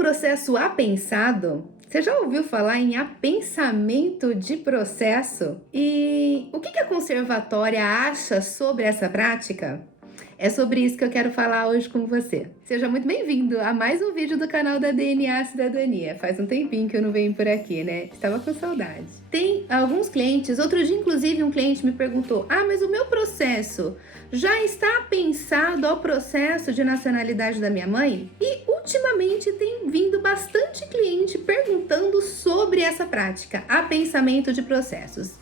processo apensado? Você já ouviu falar em apensamento de processo? E o que a conservatória acha sobre essa prática? É sobre isso que eu quero falar hoje com você. Seja muito bem-vindo a mais um vídeo do canal da DNA Cidadania. Faz um tempinho que eu não venho por aqui, né? Estava com saudade. Tem alguns clientes, outro dia inclusive um cliente me perguntou: mas o meu processo já está pensado ao processo de nacionalidade da minha mãe? E ultimamente tem vindo bastante cliente perguntando sobre essa prática, apensamento de processos.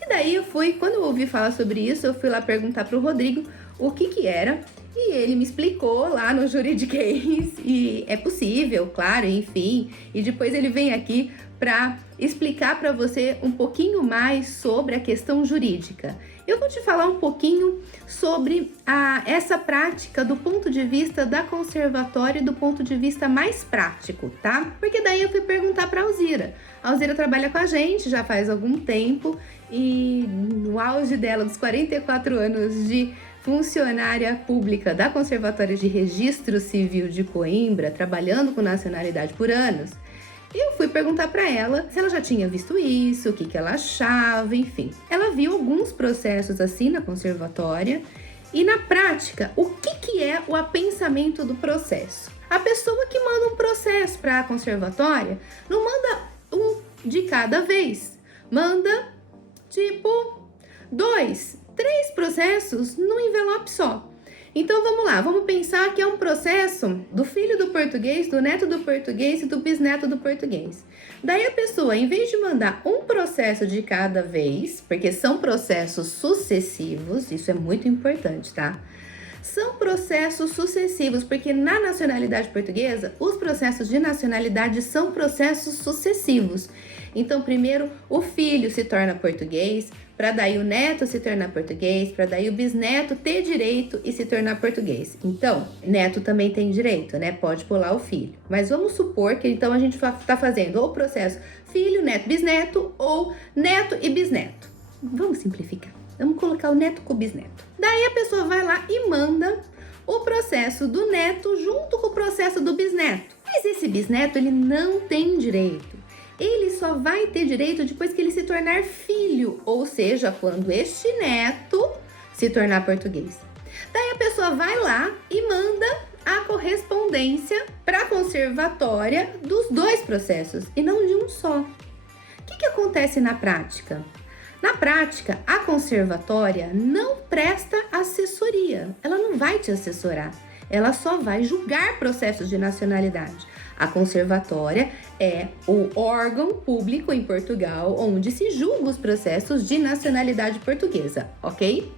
E daí quando eu ouvi falar sobre isso, eu fui lá perguntar para o Rodrigo o que era, e ele me explicou lá no Juridiquês, e é possível, claro, enfim, e depois ele vem aqui para explicar para você um pouquinho mais sobre a questão jurídica. Eu vou te falar um pouquinho sobre essa prática do ponto de vista da conservatória e do ponto de vista mais prático, tá? Porque daí eu fui perguntar para a Alzira. A Alzira trabalha com a gente já faz algum tempo e no auge dela, dos 44 anos de funcionária pública da Conservatória de Registro Civil de Coimbra, trabalhando com nacionalidade por anos, eu fui perguntar para ela se ela já tinha visto isso, o que ela achava, enfim. Ela viu alguns processos assim na conservatória e na prática, o que é o apensamento do processo? A pessoa que manda um processo para a conservatória não manda um de cada vez, manda tipo 2, 3 processos num envelope só. Então vamos lá, vamos pensar que é um processo do filho do português, do neto do português e do bisneto do português. Daí a pessoa, em vez de mandar um processo de cada vez, porque são processos sucessivos, isso é muito importante, tá? São processos sucessivos, porque na nacionalidade portuguesa, os processos de nacionalidade são processos sucessivos. Então, primeiro o filho se torna português, para daí o neto se tornar português, para daí o bisneto ter direito e se tornar português. Então, neto também tem direito, né? Pode pular o filho. Mas vamos supor que então a gente está fazendo ou o processo filho, neto, bisneto ou neto e bisneto. Vamos simplificar. Vamos colocar o neto com o bisneto. Daí a pessoa vai lá e manda o processo do neto junto com o processo do bisneto. Mas esse bisneto, ele não tem direito. Ele só vai ter direito depois que ele se tornar filho, ou seja, quando este neto se tornar português. Daí a pessoa vai lá e manda a correspondência para a conservatória dos dois processos e não de um só. O que acontece na prática? Na prática, a conservatória não presta assessoria, ela não vai te assessorar, ela só vai julgar processos de nacionalidade. A conservatória é o órgão público em Portugal onde se julga os processos de nacionalidade portuguesa, ok?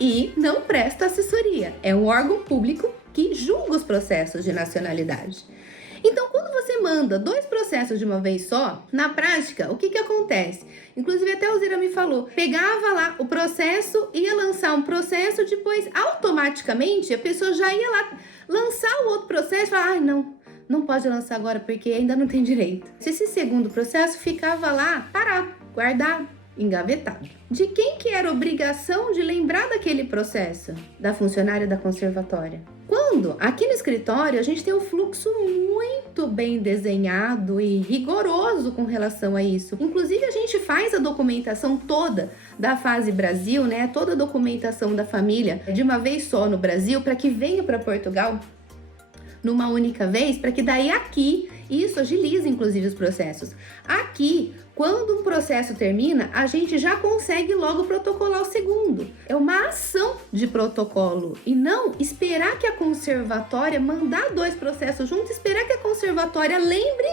E não presta assessoria, é um órgão público que julga os processos de nacionalidade. Então, quando você manda 2 processos de uma vez só, na prática, o que acontece? Inclusive, até a Alzira me falou, pegava lá o processo, ia lançar um processo, depois, automaticamente, a pessoa já ia lá lançar o outro processo e falar, não pode lançar agora porque ainda não tem direito. Esse segundo processo ficava lá, parado, guardado, engavetado. De quem que era a obrigação de lembrar daquele processo? Da funcionária da conservatória. Quando aqui no escritório a gente tem um fluxo muito bem desenhado e rigoroso com relação a isso. Inclusive a gente faz a documentação toda da fase Brasil, né? Toda a documentação da família de uma vez só no Brasil para que venha para Portugal numa única vez, para que daí aqui, isso agiliza inclusive os processos. Aqui, quando um processo termina, a gente já consegue logo protocolar o segundo. É uma ação de protocolo e não esperar que a conservatória mandar 2 processos juntos, esperar que a conservatória lembre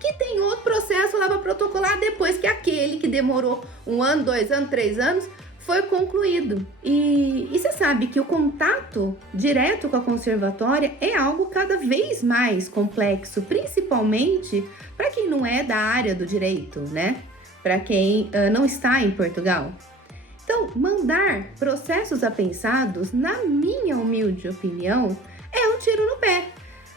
que tem outro processo lá para protocolar depois que aquele que demorou 1 ano, 2 anos, 3 anos, foi concluído. E você sabe que o contato direto com a conservatória é algo cada vez mais complexo, principalmente para quem não é da área do direito, né? Para quem não está em Portugal. Então, mandar processos apensados, na minha humilde opinião, é um tiro no pé.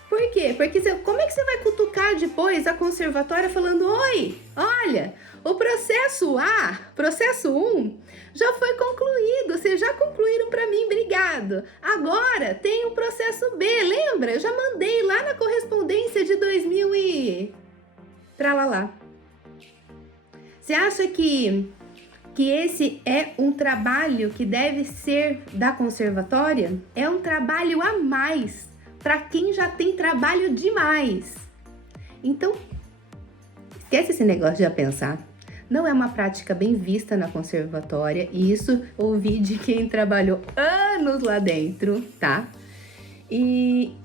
Por quê? Porque como é que você vai cutucar depois a conservatória falando: oi, olha, o processo A, processo 1, já foi concluído, vocês já concluíram para mim, obrigado. Agora tem o processo B, lembra? Eu já mandei lá na correspondência de tralalá. Você acha que esse é um trabalho que deve ser da conservatória? É um trabalho a mais para quem já tem trabalho demais. Então, esquece esse negócio de pensar. Não é uma prática bem vista na conservatória, e isso ouvi de quem trabalhou anos lá dentro, tá? E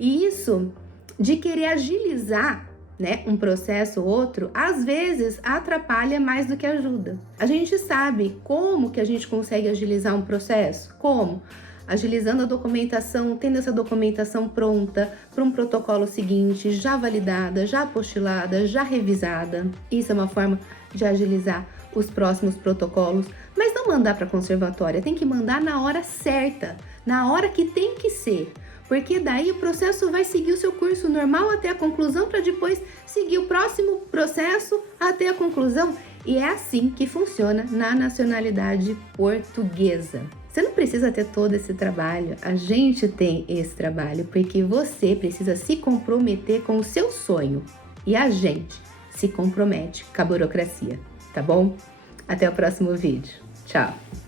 isso de querer agilizar, né, um processo ou outro, às vezes atrapalha mais do que ajuda. A gente sabe como que a gente consegue agilizar um processo? Como? Agilizando a documentação, tendo essa documentação pronta para um protocolo seguinte, já validada, já apostilada, já revisada. Isso é uma forma de agilizar os próximos protocolos, mas não mandar para a conservatória, tem que mandar na hora certa, na hora que tem que ser. Porque daí o processo vai seguir o seu curso normal até a conclusão para depois seguir o próximo processo até a conclusão. E é assim que funciona na nacionalidade portuguesa. Você não precisa ter todo esse trabalho, a gente tem esse trabalho porque você precisa se comprometer com o seu sonho e a gente se compromete com a burocracia, tá bom? Até o próximo vídeo. Tchau!